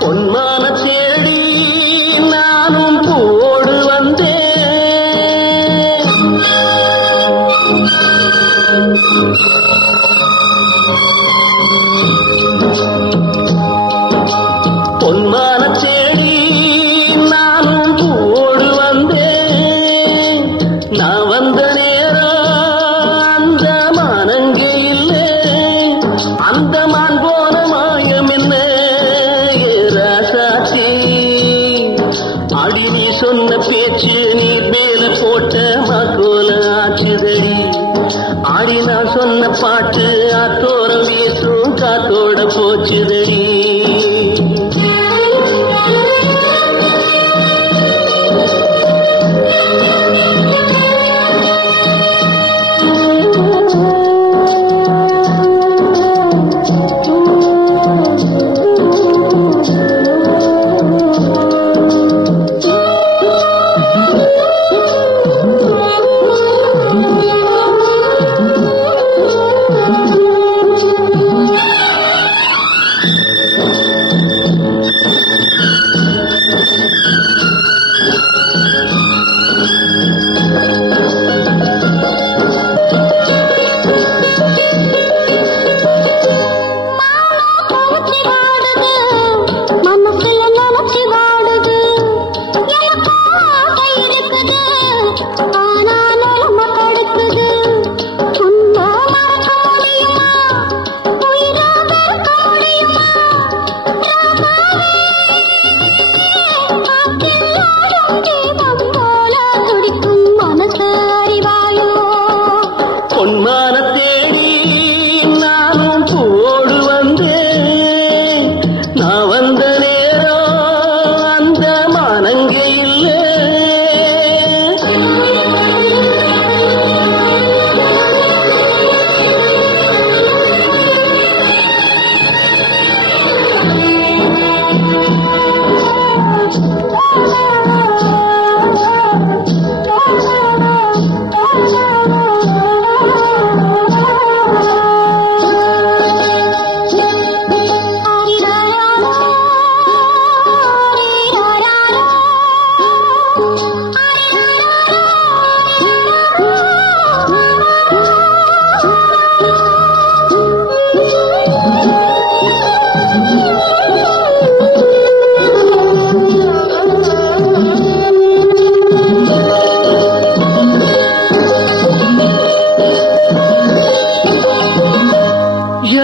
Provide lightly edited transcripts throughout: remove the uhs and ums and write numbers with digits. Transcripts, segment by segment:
பொன்மான தேடி நானும் பூவோடு வந்தேன். பொன்மான தேடி நானும் பூவோடு வந்தேன். நான் வந்த நேரம் அந்த மானங்கே இல்லை. அந்த மான் போன மாயம் என்ன ராசாத்தி? அடி நீ சொன்ன பேச்சு நீர் மேல போட்ட மகோல ஆச்சுதடி. ஆடி நான் சொன்ன பாட்டு ஆத்தோரம் வீசும் காத்தோட போச்சுதடி. பொன்மான தேடி நானும் பூவோடு வந்தேன். நான் வந்த நேரம் அந்த மானங்கே இல்லை.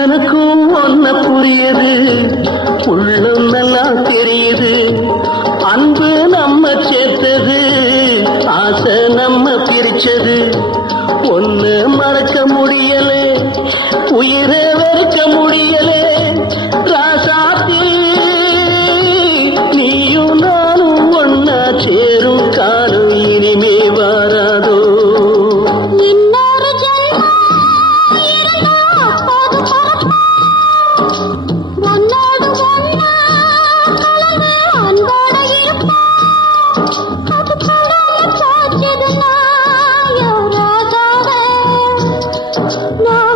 எனக்கும் ஒன்ன புரியுது, உள்ளம் நல்லா தெரியுது. அன்பு நம்ம சேர்த்தது, ஆசை நம்ம பிரிச்சது. ஒண்ணு மறக்க முடியலே, உயிரை வெறுக்க முடியலே. ராசாத்தி நீயும் நானும் ஒன்னா சேரும் காலம் இனிமே வராதோ? No.